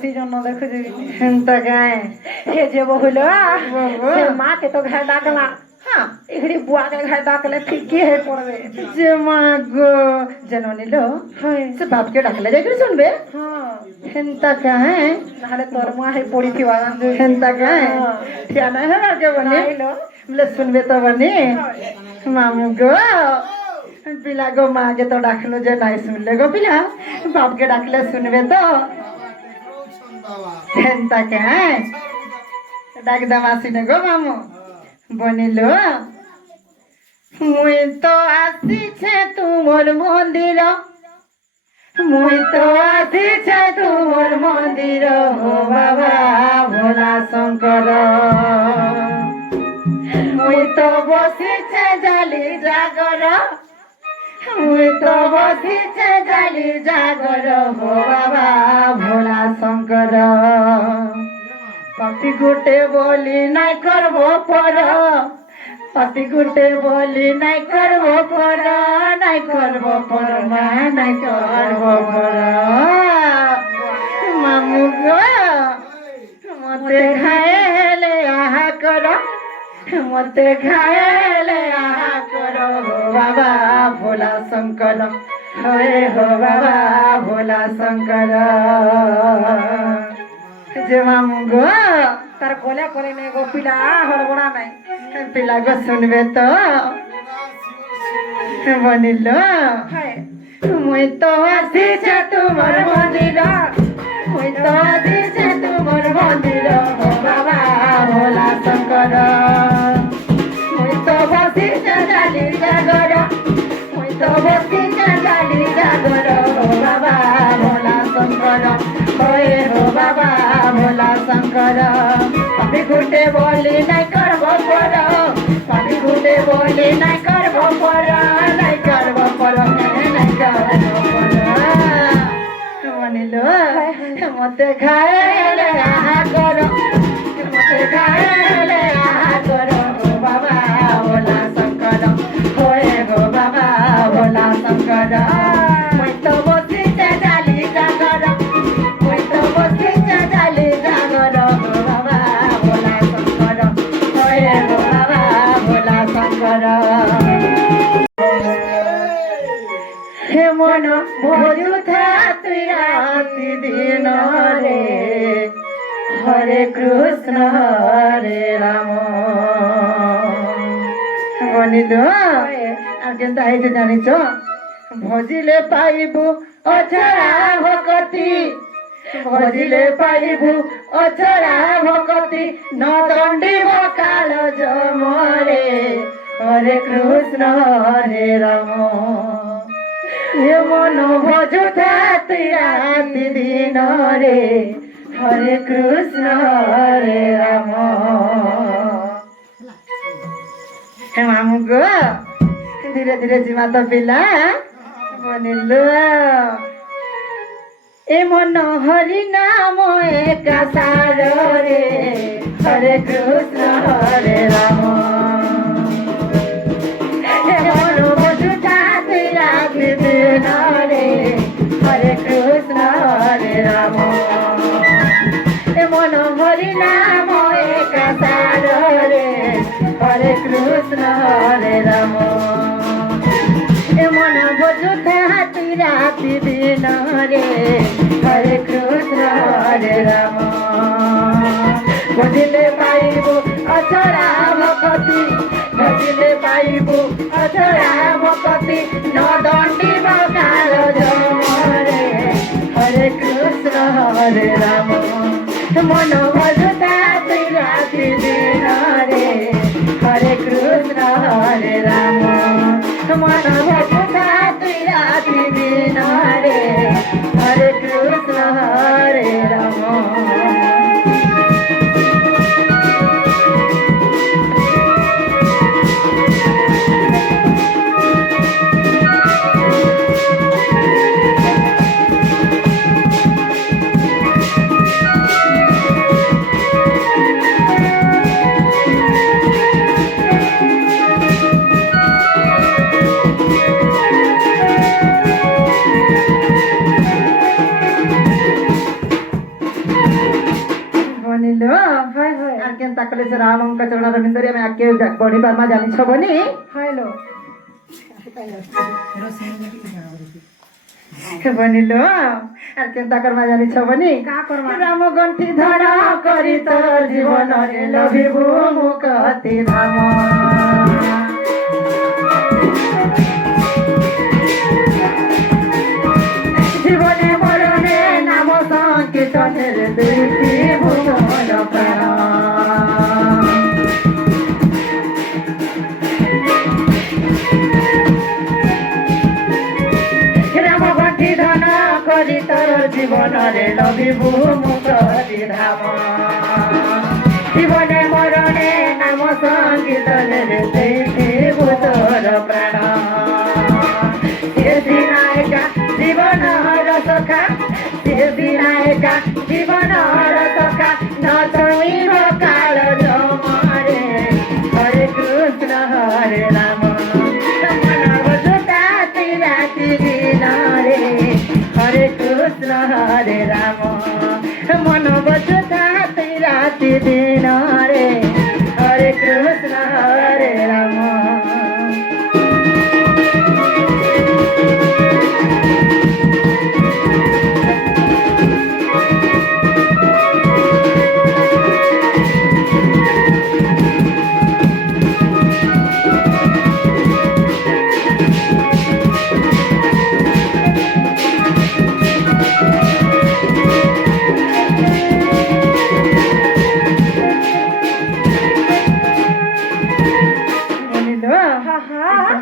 সেই জন্য দেখো যে হেনতা গায়ে হে যে বহিল বাবা। সে মাকে তো ঘায় ডাকলা হ্যাঁ এখানে বুয়াকে ঘায় ডাকলে ঠিকই হয়ে পড়বে যে মা গো যেন নিল হয় সে বাপকে ডাকলে যাই করে শুনবে হ্যাঁ হেনতা গায়ে নাহলে তোর মা হে পড়ি থিবা হেনতা গায়ে জানা है ना के बने নাইলো बोले सुनबे तो बने मामू गो पिला गो माँ के तो डाकलो जे नहीं सुन ले गो पिला बाप के डाकले सुनबे तो हेनता के हैं डाक दमासी ने गो मामू बनिलो मुई तो आसी छे तुमर मंदिर मुई तो आसी छे तुमर मंदिर हो बाबा भोला शंकर मुई तो बसी छे जाली जागर मुई तो बसी छे जाली जागर हो बाबा भोला शंकर पापी गुटे बोली नहीं करबो पर पापी गुटे बोली नहीं करबो पर नहीं करबो पर मां नहीं करबो पर मामू गो मते खाएले आहा करो मते खाएले आहा करो हो बाबा भोला शंकर होए हो बाबा भोला शंकर जे मामू गो তার কোলে কোলে নেই গো পিলা হড়বড়া নাই पिला गो सुनबे तो बनिलो হ্যাঁ मुई तो आसी छे तुमर मंदिर मुई तो आसी छे तुमर मंदिर हो बाबा भोला शंकर मुई तो बसी छे जाली जागर मुई तो बसी छे जाली जागर हो बाबा भोला शंकर होए हो बाबा भोला शंकर पापी गुटे बोली नहीं करबो पर पापी गुटे बोली नहीं करबो पर नहीं करबो पर नहीं करबो पर मनिलो मते खाएले आहा करो मते खाएले आहा करो हो बाबा भोला शंकर होए हो बाबा भोला शंकर मुई तो बसी छे जाली जागर मुई तो बसी छे जाली जागर हो बाबा भोला शंकर होए हो बाबा भोला शंकर हे मन भोजुथा तुई राति दिन रे हरे कृष्ण हरे राम बनिलो আর কেনতা হয়েছে জানিছ ভজিলে পাইবু অছড়া ভকতি ভজিলে পাইবু অছড়া ভকতি ন দণ্ডিব কাল জমরে হরে কৃষ্ণ হরে রাম हे मन भजुथा तुई राति दिन रे हरे कृष्ण हरे राम हे मामू गो धीरे धीरे जीवा तो पिला बनिलो ए मन हरि नाम एका सार रे हरे कृष्ण हरे राम हे मन भजुथा तुई राति दिन रे हरे कृष्ण हरे राम हे मन हरि नाम एका सार रे हरे कृष्ण हरे राम हे मन भजुथा तुई राति दिन रे हरे कृष्ण हरे राम भजिले पाइबु अछड़ा भक्ति भजिले पाइबु अछड़ा भक्ति न दण्डिब काल जमरे हरे कृष्ण हरे राम मन भजुथा तुई राति दिन रे हरे कृष्ण हरे राम मन भजुथा तुई राति दिन रे हरे कृष्ण हरे राम হয় হয় আর কেনতা কলে সে রামঙ্ক চরণ রবীন্দ্রে আমি আগে বড়ি বার্মা জানিছ বনি হয় লো বনিল আর কেনতা কর্মা জানিছ বনি কা করমা রাম গন্ঠি ধরা করি তোর জীবন রে লভিবু মুকতি ধাম জীবনে মরণে নাম সংকীর্তনের দুইটি ভুবন প্রাণ রাম গন্ঠি ধন করি তোর জীবନରେ লভিবু মুকতি ধাম জীবনে মরণে নাম সংকীর্তনের দুইটি ভুবন প্রাণ নায়িকা জীবন রসখা নায়িকা জীবন রসখা ন চইব কাল জমরে হরে কৃষ্ণ হরে রাম রাতি দিন রে হরে কৃষ্ণ হরে রাম মন বসুতা রাতি দিন রে হরে কৃষ্ণ হরে রাম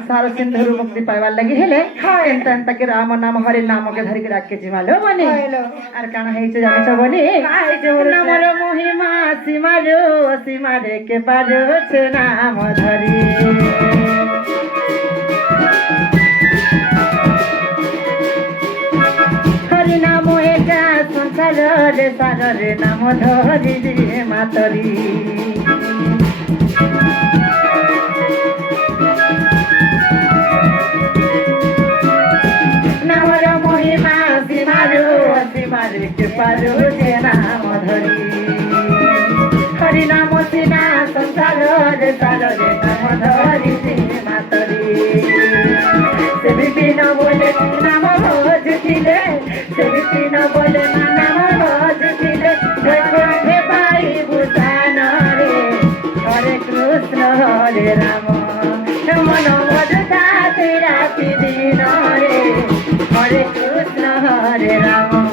संसार सिंधु मुक्ति पाइबार लगी हेले एंता एंता के राम नाम हरि नाम के धरि के राख के जिमालो बनी आर काना हेइ छ जाने छ बनी नामर महिमा सीमारो सीमा रे के पारो छ नाम धरि हरि नाम एका संसार रे सार रे नाम धरि रे मातरी मारे के पारो जे नाम धरी हरि नाम सीना संसार रे सार रे नाम धरी से मातरी से विपिन बोले नाम भजतिले से विपिन बोले नाम भजतिले जय पाई भूषण रे हरे कृष्ण हरे राम मन भजता राति दिन रे हरे कृष्ण हरे राम